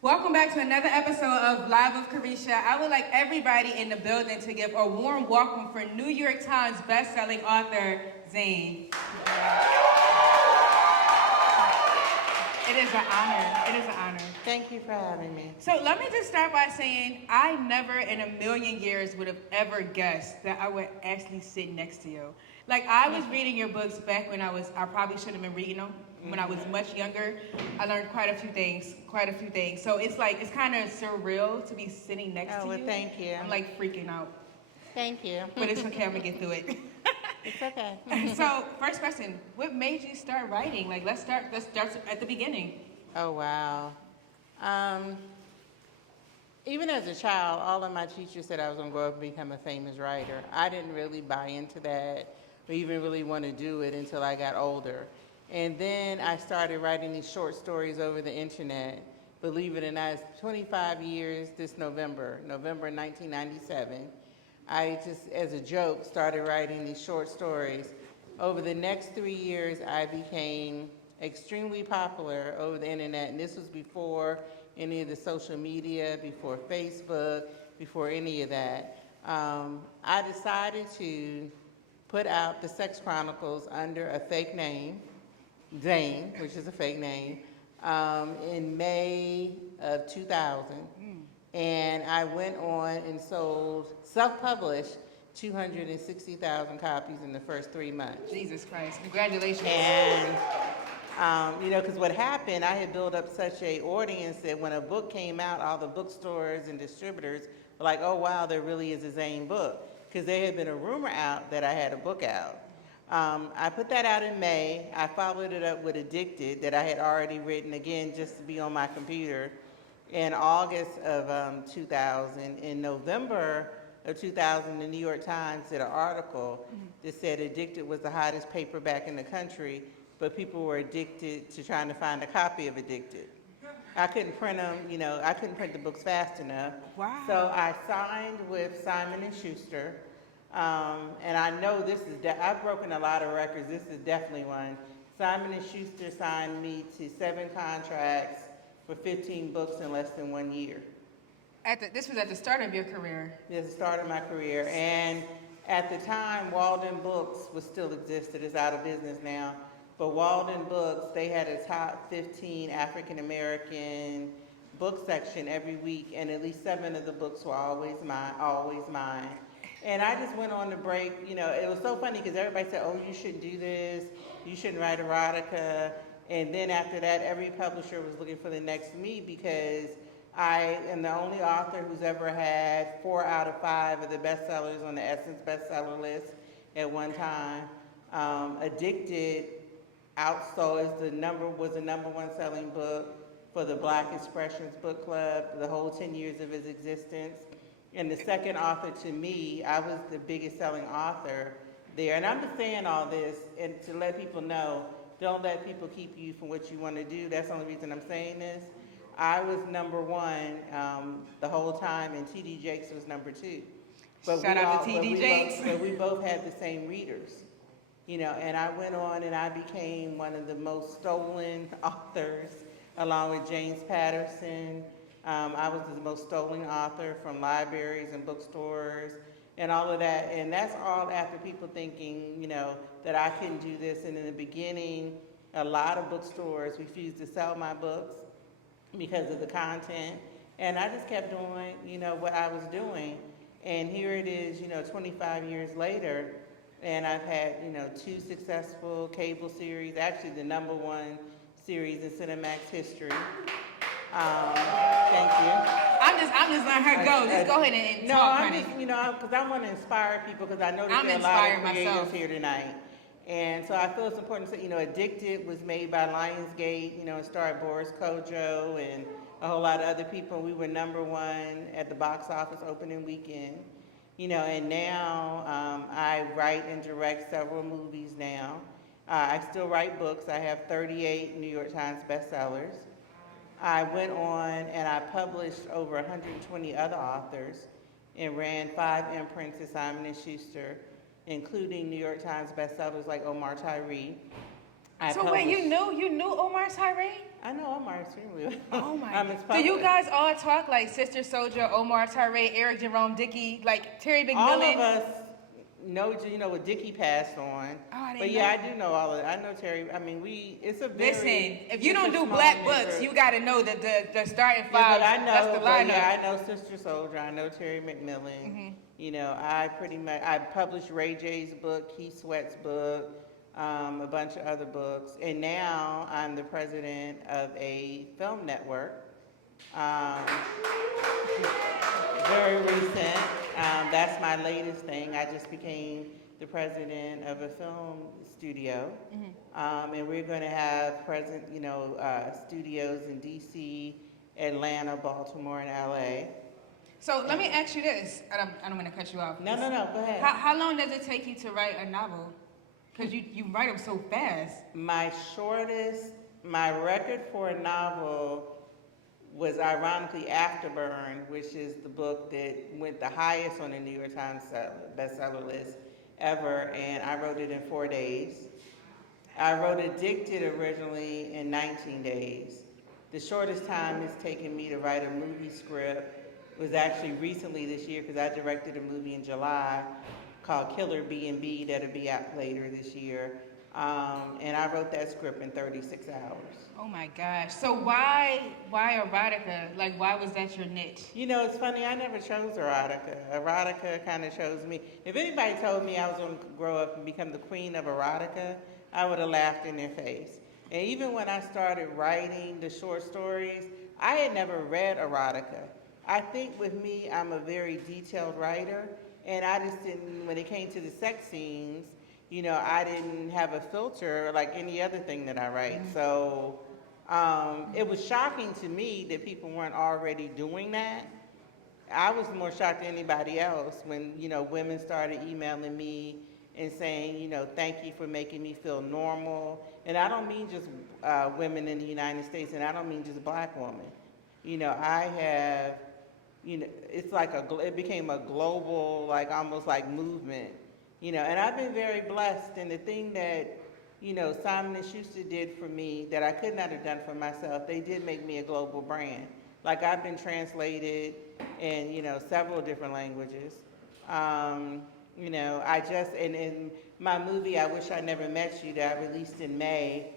Welcome back to another episode of Live with Carisha. I would like everybody in the building to give a warm welcome for New York Times bestselling author Zane. It is an honor. It is an honor. Thank you for having me. So let me just start by saying I never in a million years would have ever guessed that I would actually sit next to you. Like I was reading your books back when I probably should have been reading them when I was much younger. I learned quite a few things. So it's like, it's kind of surreal to be sitting next to you. Oh, well, thank you. I'm like freaking out. Thank you. But it's okay, I'm gonna get through it. It's okay. So first question, what made you start writing? Like let's start at the beginning. Oh, wow. Even as a child, all of my teachers said I was going to grow up and become a famous writer. I didn't really buy into that or even really want to do it until I got older. And then I started writing these short stories over the internet. Believe it or not, it's 25 years this November 1997. I just, as a joke, started writing these short stories. Over the next 3 years, I became extremely popular over the internet, and this was before any of the social media, before Facebook, before any of that. I decided to put out the Sex Chronicles under a fake name, Zane, which is a fake name, in May of 2000. And I went on and sold, self-published, 260,000 copies in the first 3 months. Jesus Christ, congratulations. And, because what happened, I had built up such a audience that when a book came out, all the bookstores and distributors were like, oh, wow, there really is a Zane book. Because there had been a rumor out that I had a book out. I put that out in May. I followed it up with Addicted that I had already written, again, just to be on my computer, in August of 2000. In November of 2000, the New York Times did an article that said Addicted was the hottest paperback in the country, but people were addicted to trying to find a copy of Addicted. I couldn't print them, I couldn't print the books fast enough. Wow. So I signed with Simon & Schuster. And I know this is, I've broken a lot of records. This is definitely one. Simon & Schuster signed me to 7 contracts for 15 books in less than 1 year. This was at the start of your career. This is the start of my career. And at the time, Walden Books was still existed. It's out of business now. But Walden Books, they had a top 15 African-American book section every week, and at least 7 of the books were always mine. And I just went on the break. It was so funny because everybody said, oh, you shouldn't do this. You shouldn't write erotica. And then after that, every publisher was looking for the next me because I am the only author who's ever had 4 out of 5 of the bestsellers on the Essence bestseller list at one time. Addicted outsold was the number 1 selling book for the Black Expressions Book Club the whole 10 years of its existence. And the second author to me, I was the biggest selling author there. And I'm just saying all this and to let people know, don't let people keep you from what you want to do. That's the only reason I'm saying this. I was number 1 the whole time, and T.D. Jakes was number 2. Shout out to T.D. Jakes. But we both had the same readers. And I went on and I became one of the most stolen authors, along with James Patterson. I was the most stolen author from libraries and bookstores and all of that. And that's all after people thinking, that I couldn't do this. And in the beginning, a lot of bookstores refused to sell my books because of the content. And I just kept doing, what I was doing. And here it is, 25 years later, and I've had, 2 successful cable series, actually the number 1 series in Cinemax history. Thank you. I'm just letting her go. Just go ahead and talk, honey. Because I want to inspire people because I know that I'm there are a lot inspired of creatives myself here tonight. And so I feel it's important to say, Addicted was made by Lionsgate, and starred Boris Kodjoe and a whole lot of other people. We were number 1 at the box office opening weekend. And now I write and direct several movies now. I still write books. I have 38 New York Times bestsellers. I went on and I published over 120 other authors and ran 5 imprints at Simon & Schuster, including New York Times bestsellers like Omar Tyree. I So wait, published. you knew Omar Tyree? I know Omar extremely well. Oh my I'm God. his Do you published. guys all talk like Sister Soldier, Omar Tyree, Eric Jerome Dickey, like Terry All of McMillan? us know, what Dickie passed on. Oh, I But didn't know yeah, I that. do know all of it. I know Terry. I mean, it's a Listen, very, if you it's don't a do small black knit books, group. you got to know that the starting Yeah, but five, I that's the know, lineup. I know Sister Soldier. I know Terry McMillan. Hmm. I pretty much, I published Ray J's book, Keith Sweat's book, a bunch of other books. And now I'm the president of a film network. Um, Very recent. That's my latest thing. I just became the president of a film studio, and we're going to have studios in D.C., Atlanta, Baltimore, and L.A. So let me ask you this. I don't want to cut you off. No, no, no. Go ahead. How long does it take you to write a novel? Because you write them so fast. My record for a novel was ironically Afterburn, which is the book that went the highest on the New York Times bestseller list ever, and I wrote it in 4 days. I wrote Addicted originally in 19 days. The shortest time it's taken me to write a movie script was actually recently this year because I directed a movie in July called Killer B&B that'll be out later this year. And I wrote that script in 36 hours. Oh my gosh. So why erotica? Like why was that your niche? It's funny, I never chose erotica. Erotica kind of chose me. If anybody told me I was going to grow up and become the queen of erotica, I would have laughed in their face. And even when I started writing the short stories, I had never read erotica. I think with me, I'm a very detailed writer, and I just didn't, when it came to the sex scenes, I didn't have a filter like any other thing that I write. So it was shocking to me that people weren't already doing that. I was more shocked than anybody else when, women started emailing me and saying, thank you for making me feel normal. And I don't mean just women in the United States, and I don't mean just black women. I have, it's like it became a global, like almost like movement, and I've been very blessed. And the thing that, Simon and Schuster did for me that I could not have done for myself, they did make me a global brand. Like I've been translated in, several different languages. In my movie, I Wish I Never Met You, that I released in May,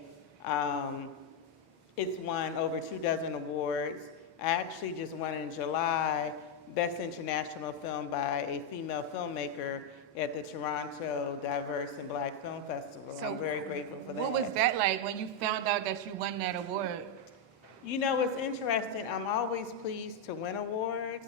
it's won over 24 awards. I actually just won in July Best International Film by a female filmmaker at the Toronto Diverse and Black Film Festival. So I'm very grateful for that. what was that like when you found out that you won that award? It's interesting. I'm always pleased to win awards,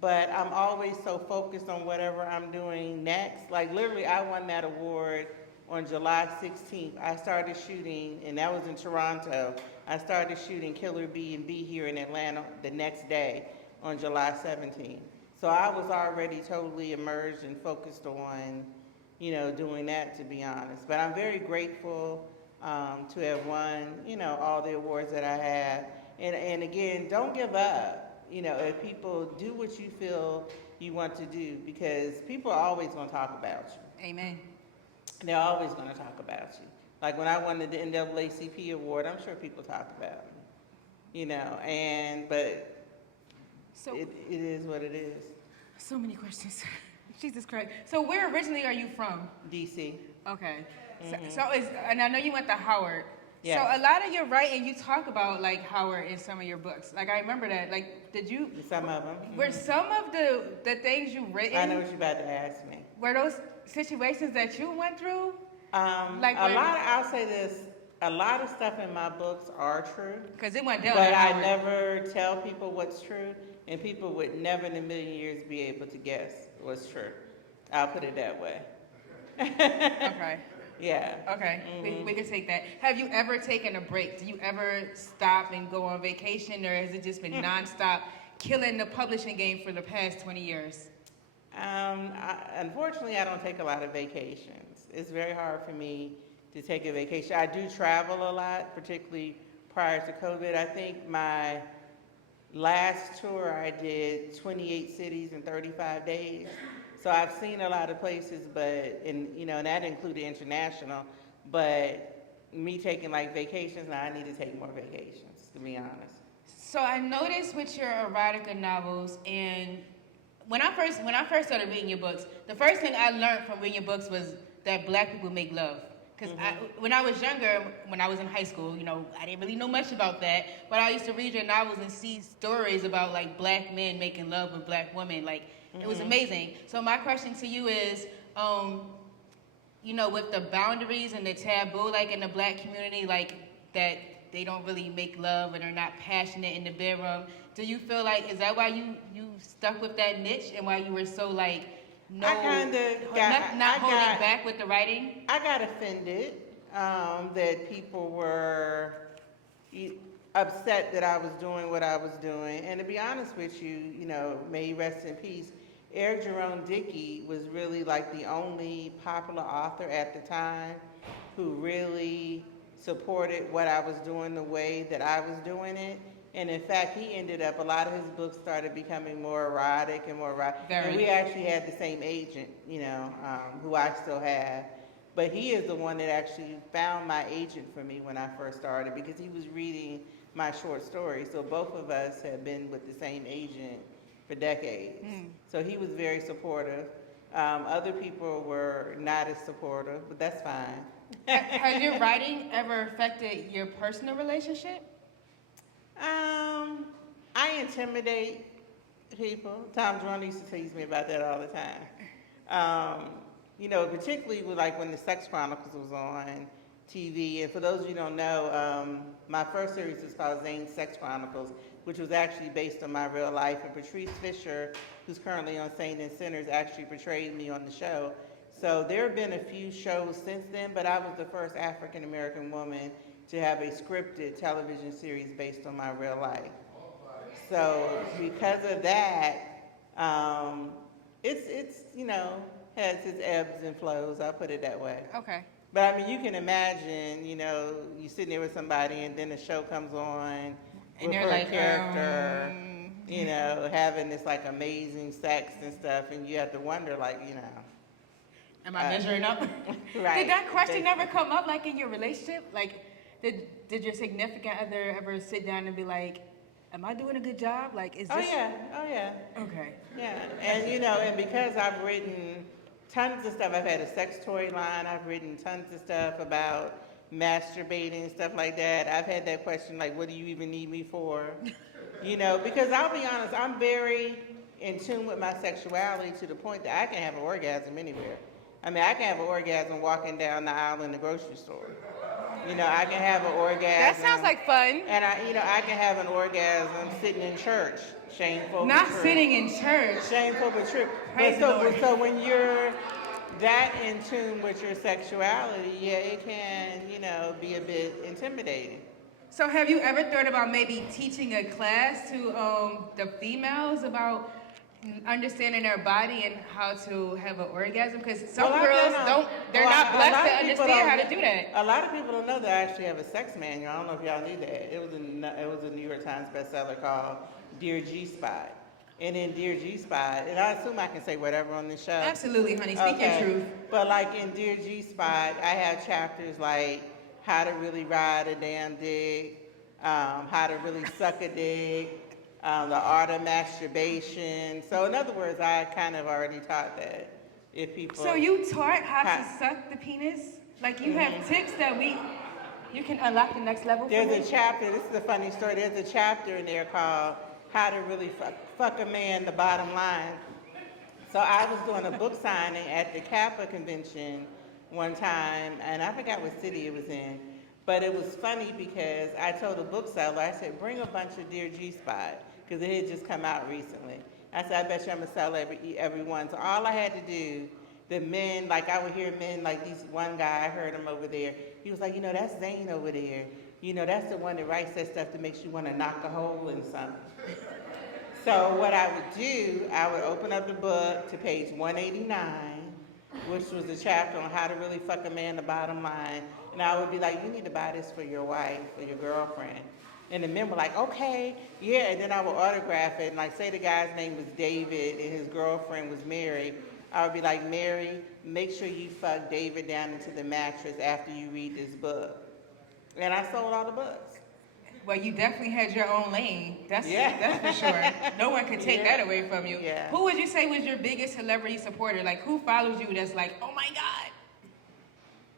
but I'm always so focused on whatever I'm doing next. Like literally, I won that award on July 16th. I started shooting, and that was in Toronto. I started shooting Killer B&B here in Atlanta the next day on July 17th. So I was already totally immersed and focused on, doing that, to be honest. But I'm very grateful to have won, all the awards that I have. And again, don't give up. If people do what you feel you want to do, because people are always going to talk about you. Amen. They're always going to talk about you. Like when I won the NAACP award, I'm sure people talked about me. But So it is what it is. so many questions. Jesus Christ. So where originally are you from? DC. Okay. And I know you went to Howard. Yes. So a lot of your writing, you talk about like Howard in some of your books. Like I remember that. Like, did you? Some of them. Were some of the things you written? I know what you're about to ask me. Were those situations that you went through? I'll say this, a lot of stuff in my books are true. Because it went down. But at I Howard. never tell people what's true, and people would never in a million years be able to guess what's true. I'll put it that way. Okay. Yeah. Okay. We can take that. Have you ever taken a break? Do you ever stop and go on vacation, or has it just been nonstop killing the publishing game for the past 20 years? Unfortunately, I don't take a lot of vacations. It's very hard for me to take a vacation. I do travel a lot, particularly prior to COVID. I think my last tour I did 28 cities in 35 days. So I've seen a lot of places, and that included international. But me taking like vacations. Now I need to take more vacations, to be honest. So I noticed with your erotica novels, and when I first started reading your books, the first thing I learned from reading your books was that black people make love. Because when I was younger, when I was in high school, I didn't really know much about that. But I used to read your novels and see stories about like black men making love with black women. Like it was amazing. So my question to you is, with the boundaries and the taboo, like in the black community, like that they don't really make love and are not passionate in the bedroom. Do you feel like, is that why you stuck with that niche and why you were so like, no, I kind of got not holding back with the writing? I got offended that people were upset that I was doing what I was doing. And to be honest with you, may he rest in peace, Eric Jerome Dickey was really like the only popular author at the time who really supported what I was doing the way that I was doing it. And in fact, he ended up, a lot of his books started becoming more erotic and more erotic. And we actually had the same agent, who I still have. But he is the one that actually found my agent for me when I first started, because he was reading my short stories. So both of us have been with the same agent for decades. So he was very supportive. Other people were not as supportive, but that's fine. Has your writing ever affected your personal relationship? I intimidate people. Tom Jerome used to tease me about that all the time. Particularly with like when the Sex Chronicles was on TV. And for those of you who don't know, my first series is called Zane Sex Chronicles, which was actually based on my real life. And Patrice Fisher, who's currently on Saints and Sinners, actually portrayed me on the show. So there have been a few shows since then, but I was the first African American woman to have a scripted television series based on my real life. So because of that, it's has its ebbs and flows. I'll put it that way. Okay. But I mean, you can imagine, you sitting there with somebody, and then the show comes on And with they're her like, character, having this like amazing sex and stuff, and you have to wonder, like, am I measuring up? Right. Did that question never come up, like in your relationship? Like, did your significant other ever sit down and be like, am I doing a good job? Like, is this? Oh yeah. Okay. Yeah, and and because I've written tons of stuff, I've had a sex toy line, I've written tons of stuff about masturbating and stuff like that. I've had that question, like, what do you even need me for? Because I'll be honest, I'm very in tune with my sexuality to the point that I can have an orgasm anywhere. I mean, I can have an orgasm walking down the aisle in the grocery store. I can have an orgasm. That sounds like fun. And I can have an orgasm sitting in church. Shameful. Not but true. sitting in church. Shameful but true. Praise the Lord. So when you're that in tune with your sexuality, yeah, it can, be a bit intimidating. So have you ever thought about maybe teaching a class to the females about understanding their body and how to have an orgasm? Because some girls they're not blessed to understand how to do that. A lot of people don't know that I actually have a sex manual. I don't know if y'all knew that. It was a New York Times bestseller called Dear G-Spot. And in Dear G-Spot, and I assume I can say whatever on this show. Absolutely, honey. Speak your truth. But like in Dear G-Spot, I have chapters like how to really ride a damn dick, how to really suck a dick, the art of masturbation. So in other words, I kind of already taught that. If people. So you taught how to suck the penis? Like you have tips that you can unlock the next level? There's a chapter, this is a funny story, there's a chapter in there called How to Really Fuck a Man, the Bottom Line. So I was doing a book signing at the Kappa convention one time, and I forgot what city it was in. But it was funny because I told a bookseller, I said, bring a bunch of Dear G-Spot, because it had just come out recently. I said, I bet you I'm going to sell every one. So all I had to do, the men, like I would hear men, like this one guy, I heard him over there. He was like, that's Zane over there. That's the one that writes that stuff that makes you want to knock a hole in something. So what I would do, I would open up the book to page 189, which was a chapter on how to really fuck a man, the bottom line. And I would be like, you need to buy this for your wife or your girlfriend. And the men were like, okay, yeah. And then I would autograph it. And like, say the guy's name was David and his girlfriend was Mary. I would be like, Mary, make sure you fuck David down into the mattress after you read this book. And I sold all the books. Well, you definitely had your own lane. That's for sure. No one could take that away from you. Yeah. Who would you say was your biggest celebrity supporter? Like, who follows you that's like, oh my God?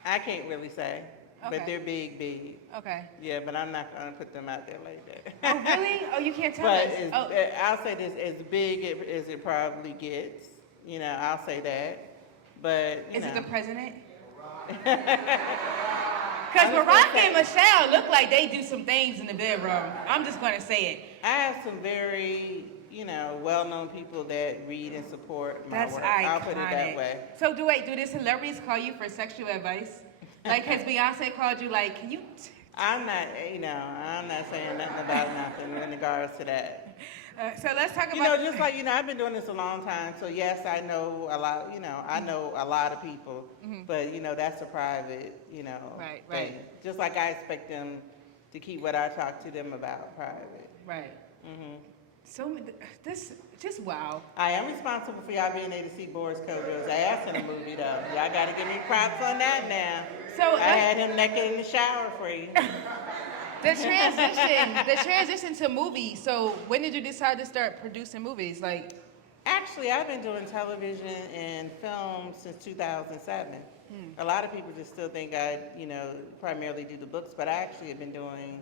I can't really say, Okay. but they're big. Okay. Yeah, but I'm not going to put them out there like that. Oh, really? Oh, you can't tell But us. I'll say this, as big as it probably gets, I'll say that. But, Is it the president? I Because was gonna Barack say- and Michelle look like they do some things in the bedroom. I'm just going to say it. I have some very, well-known people that read and support my That's work. iconic. I'll put it that way. So do the celebrities call you for sexual advice? Like, has Beyonce called you like, can you... I'm not saying nothing about nothing in regards to that. So let's talk about... Just like, I've been doing this a long time, so yes, I know a lot, I know a lot of people, but, that's a private, Right. thing. Just like I expect them to keep what I talk to them about private. Right. hmm So this, just wow. I am responsible for y'all being able to see Boris Kodjoe's ass in a movie, though. Y'all got to give me props on that now. So I had him naked in the shower for you. the transition to movies. So when did you decide to start producing movies? Like, Actually, I've been doing television and film since 2007. A lot of people just still think I, primarily do the books, but I actually have been doing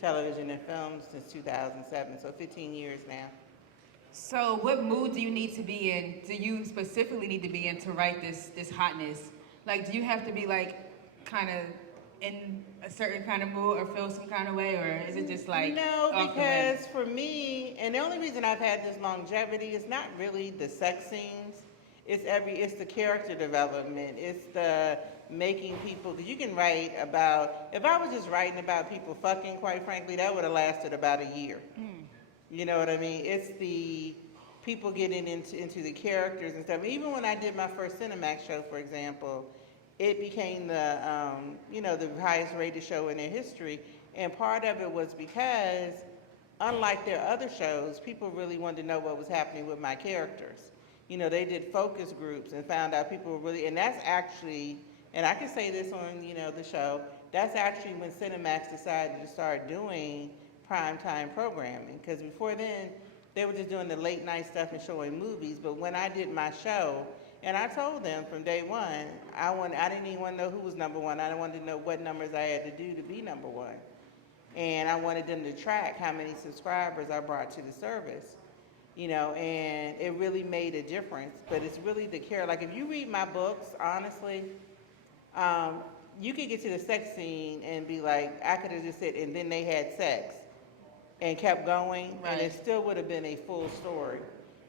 television and film since 2007, so 15 years now. so what mood do you need to be in? Do you specifically need to be in to write this hotness? Like, do you have to be like kind of in a certain kind of mood or feel some kind of way, or is it just like No, off the whim? because for me, and the only reason I've had this longevity is not really the sex scenes. It's the character development. It's the making people, because you can write about, if I was just writing about people fucking, quite frankly, that would have lasted about a year. You know what I mean? It's the people getting into the characters and stuff. Even when I did my first Cinemax show, for example, it became the highest rated show in their history. And part of it was because, unlike their other shows, people really wanted to know what was happening with my characters. They did focus groups and found out people were really, and that's actually, and I can say this on, the show, that's actually when Cinemax decided to start doing primetime programming. Because before then, they were just doing the late night stuff and showing movies. But when I did my show, and I told them from day one, I didn't even want to know who was number one. I wanted to know what numbers I had to do to be number one. And I wanted them to track how many subscribers I brought to the service. And it really made a difference. But it's really the care. Like, if you read my books, honestly, you could get to the sex scene and be like, I could have just said, and then they had sex, and kept going, Right. and it still would have been a full story.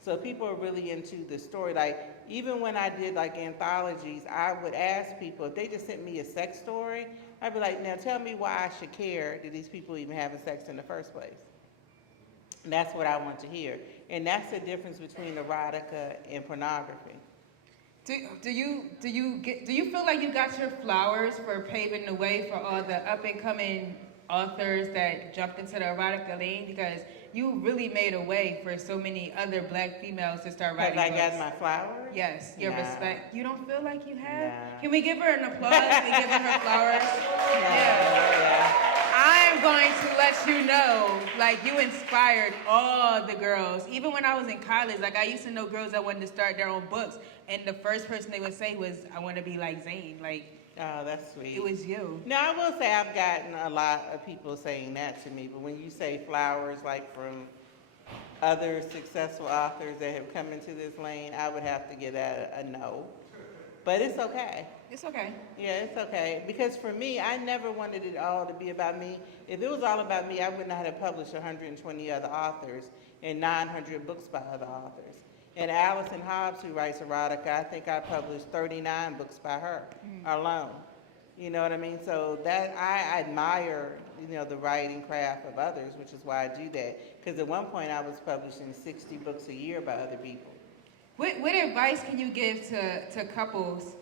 So people are really into the story. Like, even when I did like anthologies, I would ask people, if they just sent me a sex story, I'd be like, now tell me why I should care that these people even having sex in the first place. And that's what I want to hear. And that's the difference between erotica and pornography. Do you feel like you got your flowers for paving the way for all the up and coming authors that jumped into the erotica lane? Because you really made a way for so many other black females to start writing Because I books. got my flowers? Yes, your Nah. respect. You don't feel like you have? Nah. Can we give her an applause and give her flowers? Yeah. I'm going to let you know, like, you inspired all the girls. Even when I was in college, like, I used to know girls that wanted to start their own books, and the first person they would say was, I want to be like Zane. Like, Oh, that's sweet. it was you. Now, I will say I've gotten a lot of people saying that to me, but when you say flowers, like from other successful authors that have come into this lane, I would have to give that a no. But it's okay. It's okay. Yeah, it's okay. Because for me, I never wanted it all to be about me. If it was all about me, I would not have published 120 other authors and 900 books by other authors. And Allison Hobbs, who writes erotica, I think I published 39 books by her alone. You know what I mean? So that I admire, the writing craft of others, which is why I do that. Because at one point I was publishing 60 books a year by other people. What advice can you give to couples,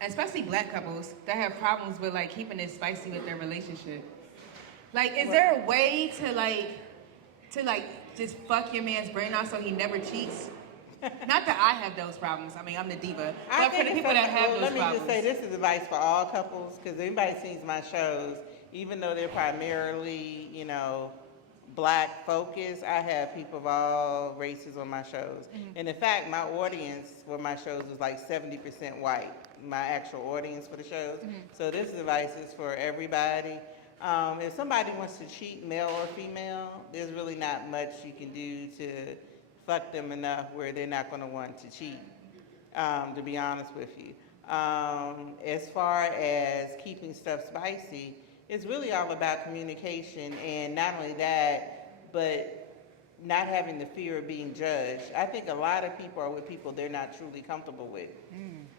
especially black couples, that have problems with, like, keeping it spicy with their relationship? Like, is there a way to just fuck your man's brain out so he never cheats? Not that I have those problems. I mean, I'm the diva. But for the people that have those let me problems. just say, this is advice for all couples, because anybody sees my shows, even though they're primarily, you know, black focused, I have people of all races on my shows. And in fact, my audience for my shows is like 70% white, my actual audience for the shows. So this advice is for everybody. If somebody wants to cheat, male or female, there's really not much you can do to fuck them enough where they're not going to want to cheat, to be honest with you. As far as keeping stuff spicy, it's really all about communication, and not only that, but not having the fear of being judged. I think a lot of people are with people they're not truly comfortable with.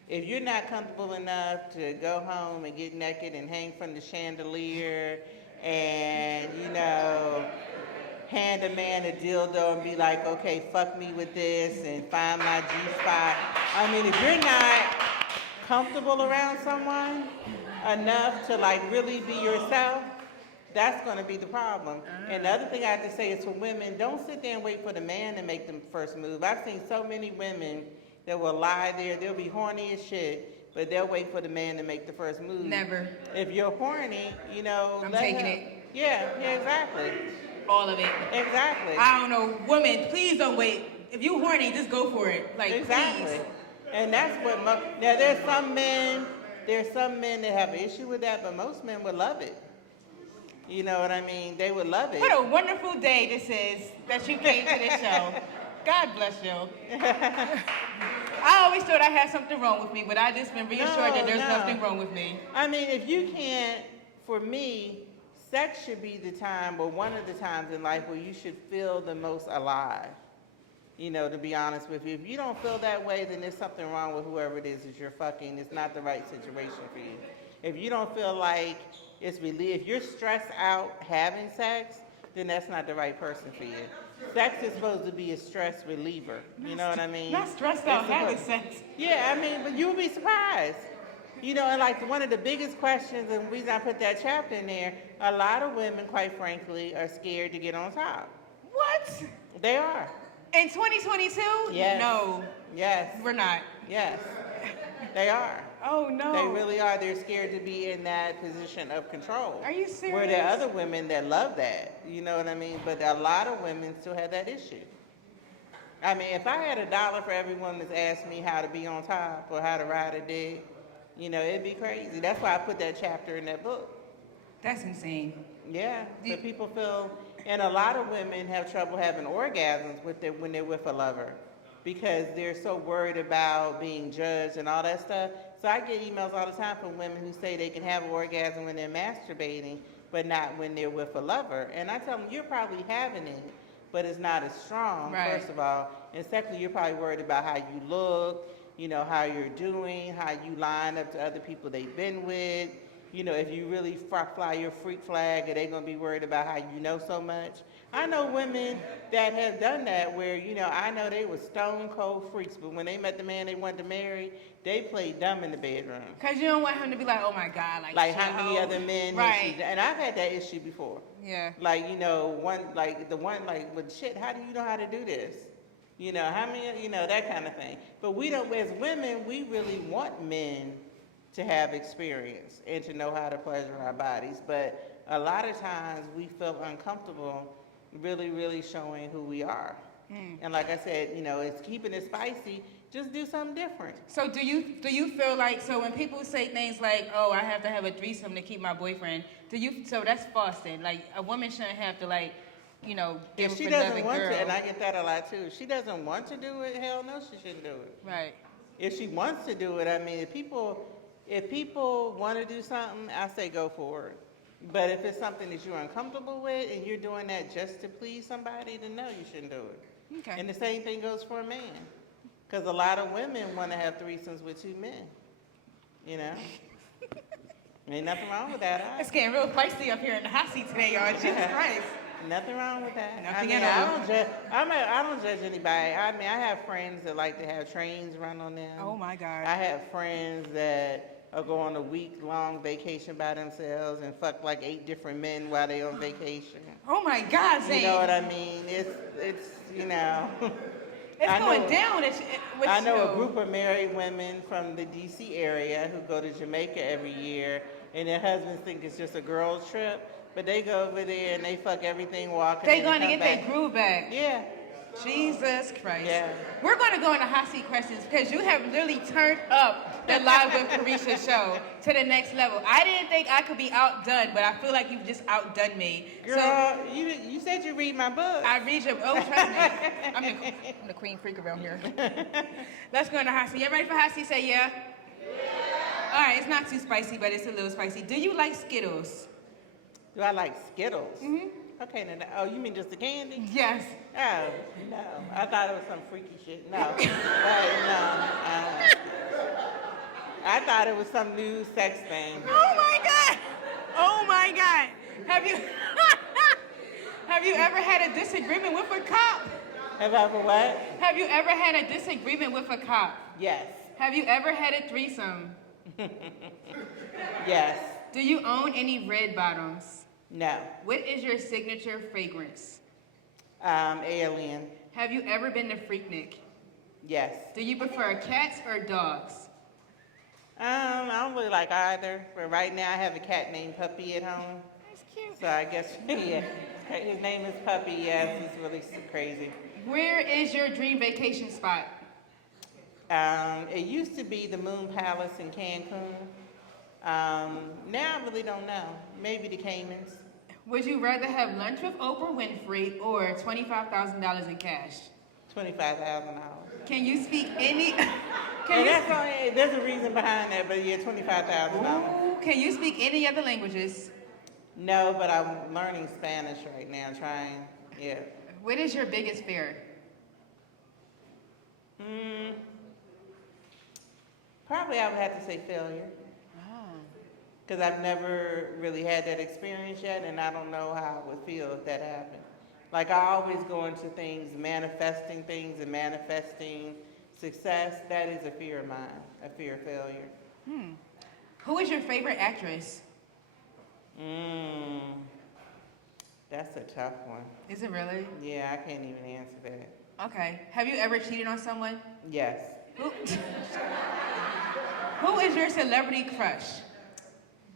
If you're not comfortable enough to go home and get naked and hang from the chandelier and, you know, hand a man a dildo and be like, okay, fuck me with this and find my G-spot. I mean, if you're not comfortable around someone enough to like really be yourself, that's going to be the problem. And the other thing I have to say is for women, don't sit there and wait for the man to make the first move. I've seen so many women that will lie there. They'll be horny as shit, but they'll wait for the man to make the first move. Never. If you're horny, you know, I'm taking it. Yeah, exactly. All of it. Exactly. I don't know. Women, please don't wait. If you horny, just go for it. Like, exactly. Please. And that's what now there's some men that have an issue with that, but most men would love it. You know what I mean? They would love it. What a wonderful day this is that you came to this show. God bless you. I always thought I had something wrong with me, but I just been reassured that there's nothing wrong with me. I mean, if you can't, for me, sex should be the time, or one of the times in life where you should feel the most alive. You know, to be honest with you. If you don't feel that way, then there's something wrong with whoever it is that you're fucking. It's not the right situation for you. If you don't feel like it's relief, if you're stressed out having sex, then that's not the right person for you. Sex is supposed to be a stress reliever. You know what I mean? Not stressed out having sex. Yeah, I mean, but you'll be surprised. You know, and like one of the biggest questions, and the reason I put that chapter in there, a lot of women, quite frankly, are scared to get on top. What? They are. In 2022? Yes. No. Yes. We're not. Yes. They are. Oh, no. They really are. They're scared to be in that position of control. Are you serious? Where there are other women that love that. You know what I mean? But a lot of women still have that issue. I mean, if I had $1 for every woman that's asked me how to be on top or how to ride a dick, you know, it'd be crazy. That's why I put that chapter in that book. That's insane. Yeah. So people feel, and a lot of women have trouble having orgasms when they're with a lover because they're so worried about being judged and all that stuff. So I get emails all the time from women who say they can have an orgasm when they're masturbating, but not when they're with a lover. And I tell them, you're probably having it, but it's not as strong, first of all. And secondly, you're probably worried about how you look, you know, how you're doing, how you line up to other people they've been with. You know, if you really fly your freak flag, are they going to be worried about how you know so much? I know women that have done that where, you know, I know they were stone cold freaks, but when they met the man they wanted to marry, they played dumb in the bedroom. Because you don't want him to be like, oh my God, like how many other men and I've had that issue before. Yeah. Like, you know, but shit, how do you know how to do this? You know, how many, you know, that kind of thing. But we don't, as women, we really want men to have experience and to know how to pleasure our bodies. But a lot of times we feel uncomfortable really showing who we are. And like I said, you know, it's keeping it spicy, just do something different. So do you feel like, so when people say things like, oh, I have to have a threesome to keep my boyfriend, so that's false then? Like, a woman shouldn't have to, like, you know, give if she up another doesn't want girl. to, and I get that a lot too, if she doesn't want to do it, hell no, she shouldn't do it. Right. If she wants to do it, I mean, if people want to do something, I say go for it. But if it's something that you're uncomfortable with and you're doing that just to please somebody, then no, you shouldn't do it. Okay. And the same thing goes for a man. Because a lot of women want to have threesomes with two men. You know? Ain't nothing wrong with that. It's getting real feisty up here in the hot seat today, y'all. Jesus Christ. Nothing wrong with that. Nothing I mean, at all. I don't judge anybody. I mean, I have friends that like to have trains run on them. Oh my God. I have friends that go on a week-long vacation by themselves and fuck like 8 different men while they on vacation. Oh my God, Zane. You know what I mean? It's you know. It's going down. I know a group of married women from the D.C. area who go to Jamaica every year, and their husbands think it's just a girls' trip. But they go over there and they fuck everything walking. They going to come get back. their groove back. Yeah. Jesus Christ. Yeah. We're going to go into hot seat questions because you have literally turned up the Live with Carisha show to the next level. I didn't think I could be outdone, but I feel like you've just outdone me. Girl, so, you said you read my book. I read your oh, trust me. I'm the queen freak around here. Let's go into hot seat. You ready for hot seat? Say yeah. All right, it's not too spicy, but it's a little spicy. Do you like Skittles? Do I like Skittles? Mm-hmm. Okay, now, oh, you mean just the candy? Yes. Oh, no. I thought it was some freaky shit. No. No. I thought it was some new sex thing. Oh my God. Oh my God. Have you have you ever had a disagreement with a cop? Have I ever what? Have you ever had a disagreement with a cop? Yes. Have you ever had a threesome? Yes. Do you own any red bottoms? No. What is your signature fragrance? Alien. Have you ever been to Freaknik? Yes. Do you prefer cats or dogs? I don't really like either, but right now I have a cat named Puppy at home. That's cute. So I guess, yeah, his name is Puppy, yes, he's really crazy. Where is your dream vacation spot? It used to be the Moon Palace in Cancun. Now I really don't know. Maybe the Caymans. Would you rather have lunch with Oprah Winfrey or $25,000 in cash? $25,000. Can you speak any? There's a reason behind that, but yeah, $25,000. Can you speak any other languages? No, but I'm learning Spanish right now, trying. Yeah. What is your biggest fear? Probably I would have to say failure. Because I've never really had that experience yet, and I don't know how it would feel if that happened. Like, I always go into things, manifesting things and manifesting success. That is a fear of mine, a fear of failure. Who is your favorite actress? That's a tough one. Is it really? Yeah, I can't even answer that. Okay. Have you ever cheated on someone? Yes. Who is your celebrity crush?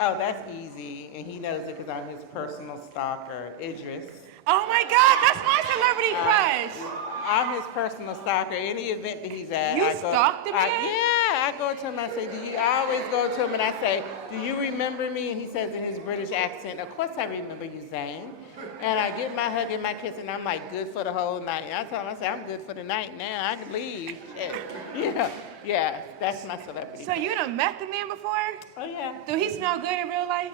Oh, that's easy, and he knows it because I'm his personal stalker, Idris. Oh my God, that's my celebrity crush. I'm his personal stalker. Any event that he's at, You stalked him? Yeah, I go to him. I say, I always go to him and I say, "Do you remember me?" And he says in his British accent, "Of course I remember you, Zane." And I get my hug and my kiss, and I'm like, good for the whole night. And I tell him, I say, I'm good for the night now. I can leave. Yeah, that's my celebrity. So you done met the man before? Oh yeah. Do he smell good in real life?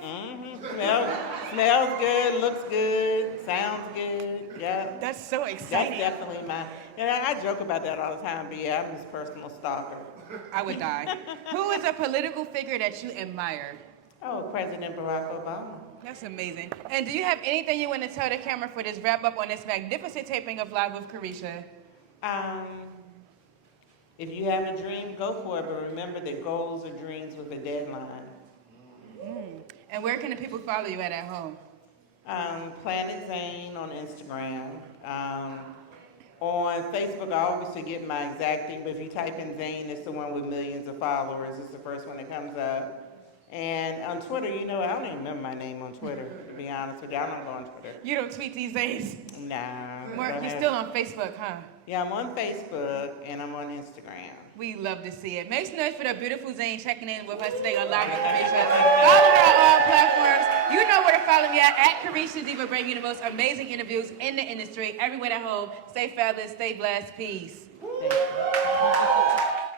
Smells good, looks good, sounds good. Yeah. That's so exciting. That's definitely mine. And I joke about that all the time, but yeah, I'm his personal stalker. I would die. Who is a political figure that you admire? Oh, President Barack Obama. That's amazing. And do you have anything you want to tell the camera for this wrap up on this magnificent taping of Live with Carisha? If you have a dream, go for it, but remember that goals are dreams with a deadline. And where can the people follow you at home? Planet Zane on Instagram. On Facebook, I always forget my exact thing, but if you type in Zane, it's the one with millions of followers. It's the first one that comes up. And on Twitter, I don't even remember my name on Twitter, to be honest with you. I don't go on Twitter. You don't tweet these days? Nah. Mark, you're still on Facebook, huh? Yeah, I'm on Facebook and I'm on Instagram. We love to see it. Make some noise for the beautiful Zane checking in with us today on Live with Carisha. Follow her on all platforms. You know where to follow me at Carisha Diva, bringing you the most amazing interviews in the industry. Everyone at home, stay fabulous, stay blessed, peace.